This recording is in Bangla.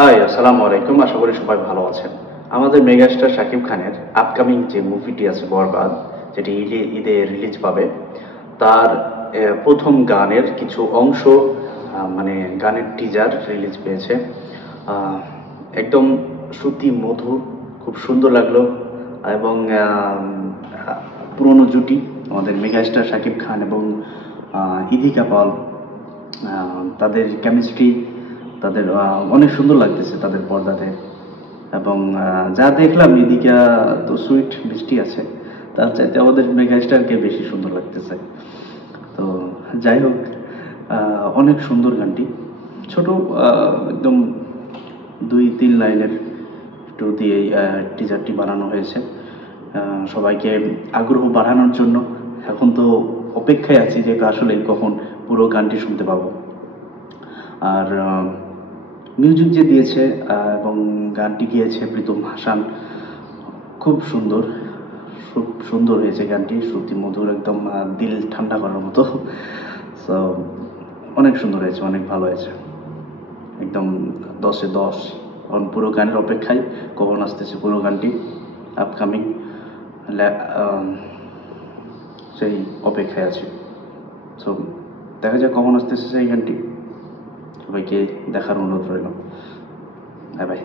হাই, আসসালামু আলাইকুম। আশা করি সবাই ভালো আছেন। আমাদের মেগাস্টার শাকিব খানের আপকামিং যে মুভিটি আছে বরবাদ, যেটি ঈদে রিলিজ পাবে, তার প্রথম গানের কিছু অংশ, মানে গানের টিজার রিলিজ পেয়েছে। আহ, একদম শ্রুতি মধুর, খুব সুন্দর লাগলো। এবং পুরনো জুটি আমাদের মেগাস্টার শাকিব খান এবং ইদিকা পাল, তাদের কেমিস্ট্রি, তাদের অনেক সুন্দর লাগতেছে তাদের পর্দাতে। এবং যা দেখলাম এদিকে তো সুইট মিষ্টি আছে, তার চাইতে আমাদের মেগা স্টারকে বেশি সুন্দর লাগতেছে। তো যাই হোক, অনেক সুন্দর গানটি। ছোট, একদম 2-3 লাইনের একটু দিয়ে টিজারটি বানানো হয়েছে সবাইকে আগ্রহ বাড়ানোর জন্য। এখন তো অপেক্ষায় আছি যে আসলে কখন পুরো গানটি শুনতে পাবো। আর মিউজিক যে দিয়েছে এবং গানটি গিয়েছে প্রীতম হাসান, খুব সুন্দর, খুব সুন্দর হয়েছে গানটি, শ্রুতি মধুর, একদম দিল ঠান্ডা করার মতো। সো অনেক সুন্দর হয়েছে, অনেক ভালো হয়েছে, একদম 10-এ 10। এখন পুরো গানের অপেক্ষায়, কখন আসতেছে পুরো গানটি আপকামিং, সেই অপেক্ষায় আছি। সো দেখা যাক কখন আসতেছে সেই গানটি। সবাইকে দেখার অনুরোধ রইল। Bye bye.